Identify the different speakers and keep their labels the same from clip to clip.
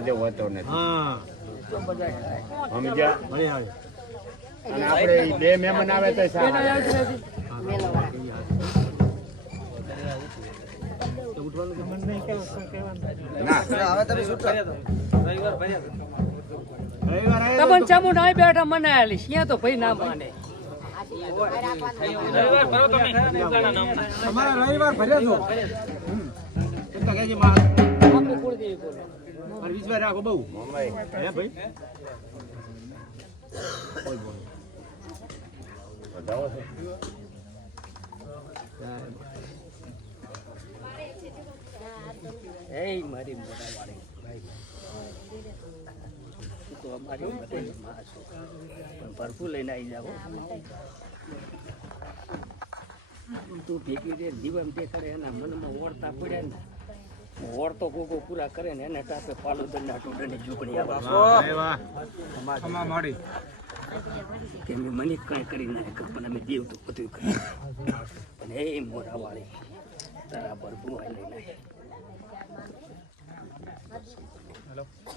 Speaker 1: જે હોતો નથી. સમજ્યા? અને આપણે બે મહેમાન આવે તો ના.
Speaker 2: તમન ચામુ નાઈ બેઠા મને આલીશ ત્યાં તો ભાઈ ના માને.
Speaker 3: રવિવાર ભર્યા છો મારે વિશ્વાસ રાખો બહુ. હે ભાઈ?
Speaker 2: એ મારી મોટા વાળી તું અમારી ભરપૂર લઈને આવી જાવ તું ભેગી રે, જીવન કરે એના મનમાં ઓળતા પડ્યા ને. ઓળતો કોકો પૂરા કરે ને એને ટાપે પાલોદરના ટોડાની ઝૂંપડી આવે. કે મેં મને કઈ કરી નાખે પણ અમે દેવ તો બધું કરી પણ એ મોટા વાળી તારા ભરપૂર લઈ નાખે.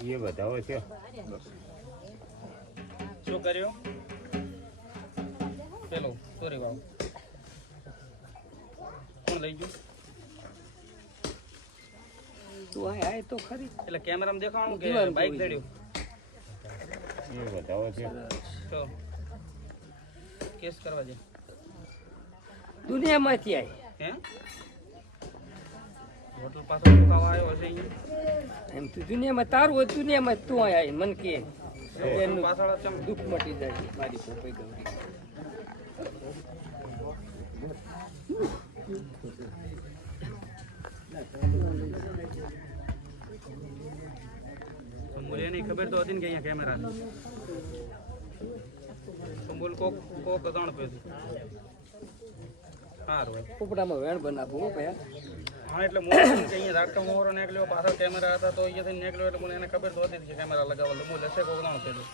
Speaker 1: એ વધાવો છે.
Speaker 4: શું કર્યું? પેલો સોરી વાવ કોણ લઈ ગયું?
Speaker 2: તું આય આય તો ખરી.
Speaker 4: એટલે કેમેરામાં દેખાણું કે
Speaker 2: બાઈક
Speaker 4: બાઇક
Speaker 1: એ બતાવો છે.
Speaker 4: તો કેસ કરવા દે.
Speaker 2: દુનિયામાંથી આય.
Speaker 4: હે? હોટલ પાસે દુખાવા આવ્યો છે
Speaker 2: એમ તું દુનિયામાં તારું હોય દુનિયામાં તું આય આય મન કે.
Speaker 4: પાછળ ચમ
Speaker 2: દુઃખ મટી જાય છે મારી પોપી ગૌરી.
Speaker 4: મુલિયાની ખબર તો હતી ને કે અહીંયા કેમેરા છે. તો બોલ કોક કોક ત્રણ પે સારું
Speaker 2: પોપડામાં વેણ બનાવું હો ભયા.
Speaker 4: હા એટલે મોરો કે અહીંયા ઝાટકા મોરો નીકળ્યો પાછળ કેમેરા હતા તો અહીંયાથી નીકળ્યો એટલે મને એને ખબર તો હતી કે કેમેરા લગાવવા તો હું લસે કોક પેલું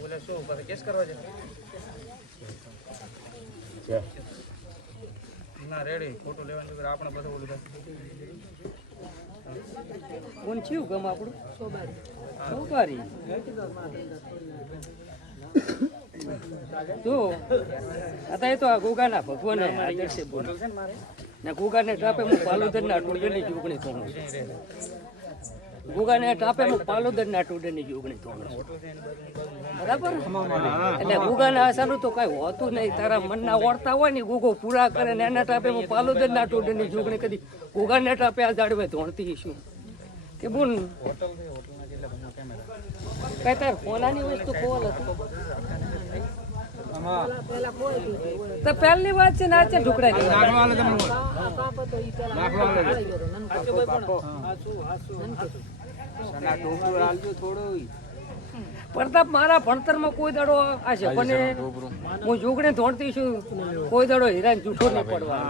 Speaker 4: બોલે શું પછી કેસ કરવા છે?
Speaker 1: છે.
Speaker 4: ના રેડી ફોટો લેવાનું આપણે બધું ઓલું થાય.
Speaker 2: કોણ થયું ગમ આપણું? સોબારી. તો અત્યારે તો આ ગોગાના ભગવાન આદર્શે બોલ. ને ગોગાને ટાપે હું પાલોદરના ટોડની જોગણી થોડું ગોગાને ટાપે હું પાલોદરના ટોડની જોગણી થોડું બરાબર? એટલે ગુગાના આશાનું તો કઈ હોતું નહીં. તારા મનના ઓળતા હોય ને ગુગો પૂરા કરે ને એના ટાપે હું પાલોદરના ટોડની જોગણી કદી ગુગાને ટાપે આ જાડવે ધોણતી શું? કે બોલ કઈ તાર કોનાની વસ્તુ કોલ હતું? તો પહેલી વાત છે ને આ છે ઢુકડા જેવા.
Speaker 3: દાખલો આલે તમને દાખલો આલે
Speaker 2: પ્રતાપ મારા ભણતરમાં કોઈ દાડો આ છે પણ હું જોગણે ધોણતી છું. કોઈ દાડો હીરાને જૂઠો નહીં પડવા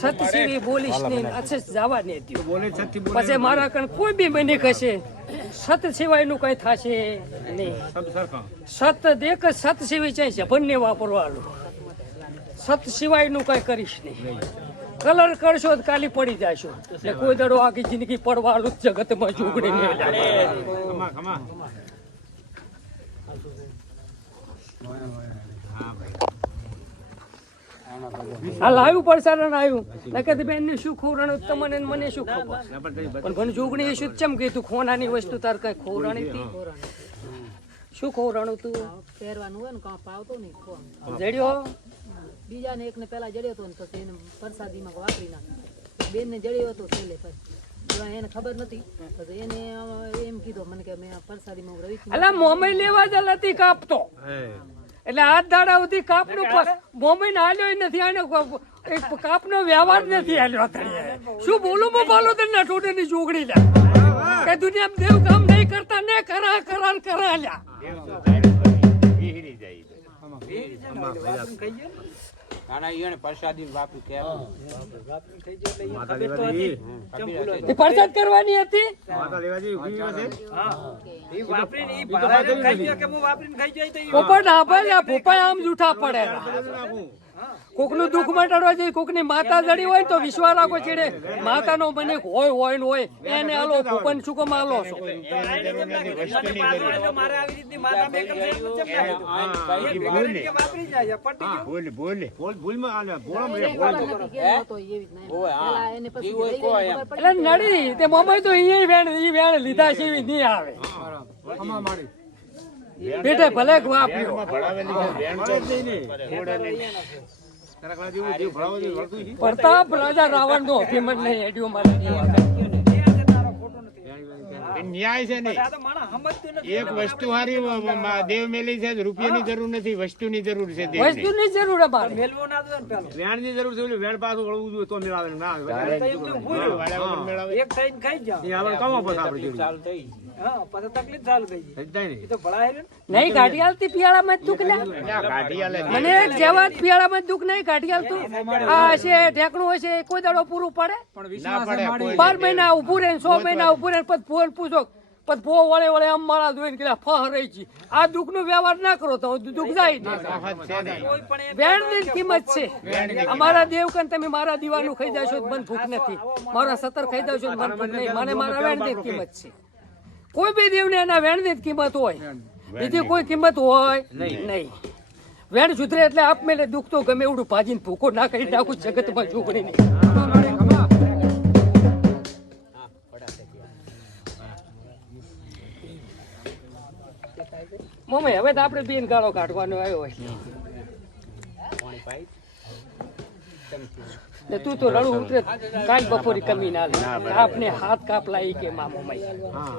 Speaker 2: સત સિવી બોલીશ નહીં અચ્છે જવા નહીં પછી મારા કણ કોઈ બી બની કહેશે સત સિવાયનું કઈ થશે નહીં. સત દેખ સત સિવાય ચાહે છે બંને વાપરવાનું. સત સિવાયનું કઈ કરીશ નહીં. કલર કરશો તો કાલી પડી જશો. એટલે કોઈ દાડો આખી જિંદગી પડવાનું જ જગતમાં જોગણી નહીં
Speaker 3: ખમા
Speaker 2: લાવ્યું પડસારણ આવ્યું નકર બેન ને શું ખોરણ તમને મને શું ખબર? પણ ભણ જોગણી એ શું ચમ કીધું ખોનાની વસ્તુ તાર કઈ ખોરાણી હતી? શું ખોરાણું તું
Speaker 5: પહેરવાનું હોય ને કાપ આવતો નહીં ખોન
Speaker 2: જડ્યો?
Speaker 5: બીજાને એકને પહેલા જડ્યો હતો ને તો એને પ્રસાદીમાં વાપરી નાખ્યો બેનને જડ્યો હતો છેલ્લે પછી. એને ખબર નથી એને એમ કીધું મને કે મેં આ હું રવિ
Speaker 2: અલા મોમઈ લેવા જ નથી કાપતો. એટલે દાડા સુધી કાપનો મોમઈ હાલ્યો નથી આને કો- એક કાપનો વ્યવહાર નથી હાલ્યો અત્યારે. શું બોલું મો બોલો તને ટોટે ની જોગણી લે કે દુનિયામાં દેવ કામ નહીં કરતા ને કરા કરા કરા લ્યા.
Speaker 1: જાય
Speaker 2: એ પરસાદ કરવાની હતી?
Speaker 3: માતા લેવા જઈ ઊભી છે?
Speaker 4: ઈ વાપરીને ઈ ભાડાને ખાઈ ગયો કે હું વાપરીને ખાઈ જાય તો ઈ
Speaker 2: પોપટ ના આ પોપાય આમ જૂઠા પડે કોકનું દુઃખ મટાડવા જોઈએ કોકની માતા જડી હોય તો વિશ્વાસ રાખો છેડે માતાનો બને હોય હોય ને હોય એને આલો કૂપન શું કામ છો?
Speaker 3: એ
Speaker 2: એટલે નડી તે મમ્મી તો અહીંયા વેણ ઈ વેણ લીધા છે એવી નહીં આવે બેટે ભલે
Speaker 6: જેવું જેવું જેવું
Speaker 2: પ્રતાપ રાજા રાવણ નો અભિમન નહીં હેડ્યો મારે
Speaker 1: ન્યાય છે ને
Speaker 3: આ તો માણસ સમજતું નથી.
Speaker 1: એક વસ્તુ હારી દેવ મેલી છે રૂપિયાની જરૂર નથી વસ્તુની જરૂર છે
Speaker 2: વસ્તુની જરૂર
Speaker 3: મેલવો ના.
Speaker 6: વેણની જરૂર છે વેણ પાછું વળવું જોઈએ તો મેળાવે ના આવે.
Speaker 3: એક થઈને ખાઈ જ જાઓ.
Speaker 6: એ આપણે કમો પછી આપણે ને
Speaker 3: ને.
Speaker 2: નહીં હાલતી દુઃખ
Speaker 1: ના.
Speaker 2: મને જેવા દુઃખ નહીં હાલતું. આ છે ઢેકણું હશે કોઈ દાડો પૂરું પડે?
Speaker 1: ના પડે કોઈ
Speaker 2: બાર મહિના ઉભું રહે સો મહિના ઉભું રહે પછી ફોન પૂછો. પછી ફો વળે વળે આમ મારા જોઈને કે ફહ રહી આ દુઃખ નો વ્યવહાર ના કરો તો દુઃખ જાય ને
Speaker 1: છે.
Speaker 2: કિંમત છે અમારા દેવકન તમે મારા દીવાનું ખાઈ જાશો તો ભૂખ નથી. મારા સતર ખાઈ જશો મન ભૂખ નહીં. મને મારા વેણની જ કિંમત છે. કોઈ બી દેવને એના વેણની જ કિંમત હોય. બીજી કોઈ કિંમત હોય નહીં. વેણ સુધરે એટલે આપમેળે દુઃખ તો ગમે એવડું ભાજીને ભૂખો ના કરી નાખું જગતમાં જોગણી નહીં મમ્મી હવે તો આપણે બેન ગાળો કાઢવાનો આવ્યો હોય. ને તું તો રડું ઉતરે કાલ બપોરી કમી ના લે આપને હાથ કાપ લાવી કે મામો માઈ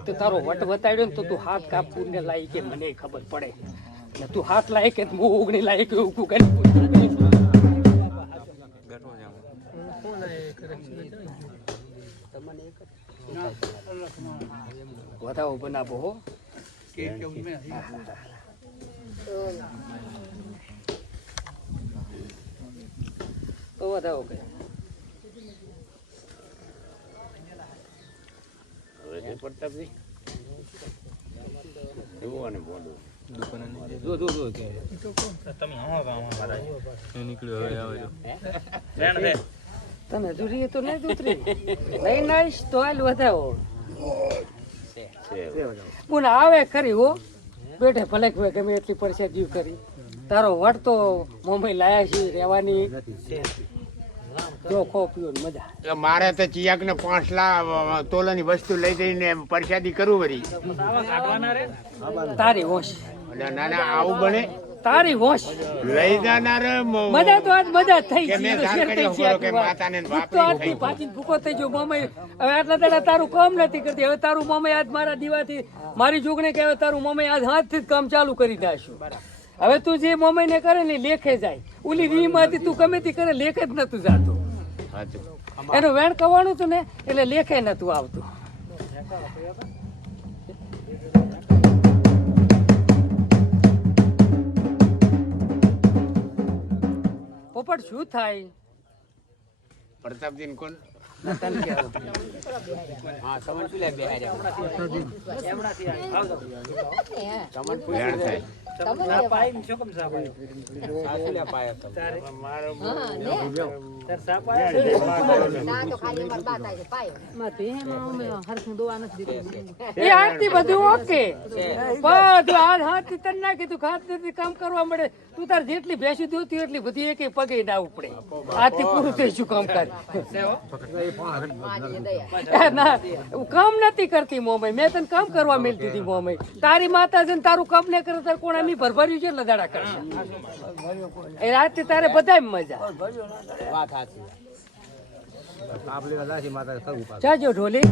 Speaker 2: તો તારો વટ વતાડ્યો ને તો તું હાથ કાપ પૂરને લાવી કે મને ખબર પડે. ને તું હાથ લાવી કે હું ઉગણી લાવી કે ઉકું કરી વધાવો બનાવો હો. તો વધાવો કે
Speaker 1: હવે છે પ્રતાપજી? અને બોલું.
Speaker 6: જો જો જો કે.
Speaker 4: તમે આવો છે.
Speaker 2: તને જુરી તો નહીં ઉતરી નહીં નાઈશ તો હાલ વધાવો. પુન આવે ખરી હો. બેઠે ભલે ગમે એટલી પડશે જીવ કરી. તારો વટ તો મમ્મી લાયા છે રહેવાની. મજા.
Speaker 1: એટલે મારે તો ચિયાક ને પાંચ લાખ તોલાની વસ્તુ લઈ જઈને પરસાદી કરું વળી.
Speaker 2: તારી હોશ.
Speaker 1: એટલે ના ના આવું બને.
Speaker 2: તારી હોશ.
Speaker 1: લઈ જનાર
Speaker 2: મજા તો આજ મજા થઈ
Speaker 1: મેં ધાર
Speaker 2: શેર થઈ છે
Speaker 1: કે માતાને
Speaker 2: બાપ તો આજથી પાછી ભૂકો થઈ ગયો મમ્મી હવે આટલા દાડા તારું કામ નથી કરતી. હવે તારું મમ્મી આજ મારા દીવાથી મારી જોગણી કે હવે તારું મમ્મી આજ હાથથી જ કામ ચાલુ કરી દેશું હવે તું જે મમ્મી ને કરે ને લેખે જાય. ઓલી વીમાંથી તું ગમે તે કરે લેખે જ નતું જાતું. એનું વેણ કવાનું હતું ને એટલે લેખે નતું આવતું. પોપટ શું થાય?
Speaker 1: પ્રતાપજી કોણ?
Speaker 2: તને
Speaker 3: કેમ
Speaker 2: કરવા મળે. તું તાર જેટલી ભેંસી દોતી એટલી બધી એક પગે ના ઉપડે. આથી પૂરું થઈ કામ કામ નથી કરતી મોમય મેં તને કામ કરવા મેલ દીધી મોમય તારી માતા છે તારું કામ ને કરે, તાર કોણ એમની ભરભર્યું છે લગાડા કરશે? એ રાતે તારે બધા મજા.
Speaker 6: આપણે કદાચ માતા
Speaker 2: ઢોલી.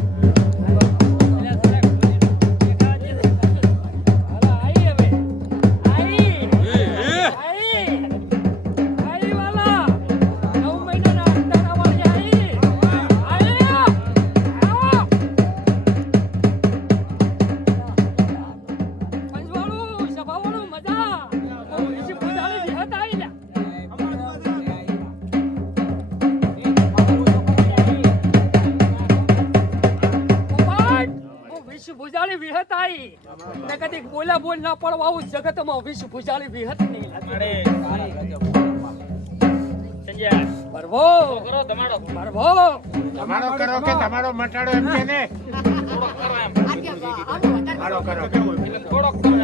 Speaker 2: વિષ ભુજાળી વિહત આઈ ને કદી બોલા બોલ ના પડવા આવું જગતમાં વિષ ભુજાળી વિહત નહીં ભરવો
Speaker 3: કરો
Speaker 1: તમારો કરો કે તમારો મટાડો એમ કે ને?
Speaker 4: થોડોક કરો એમ.
Speaker 1: હાલો કરો.
Speaker 4: એટલે કરો એમ.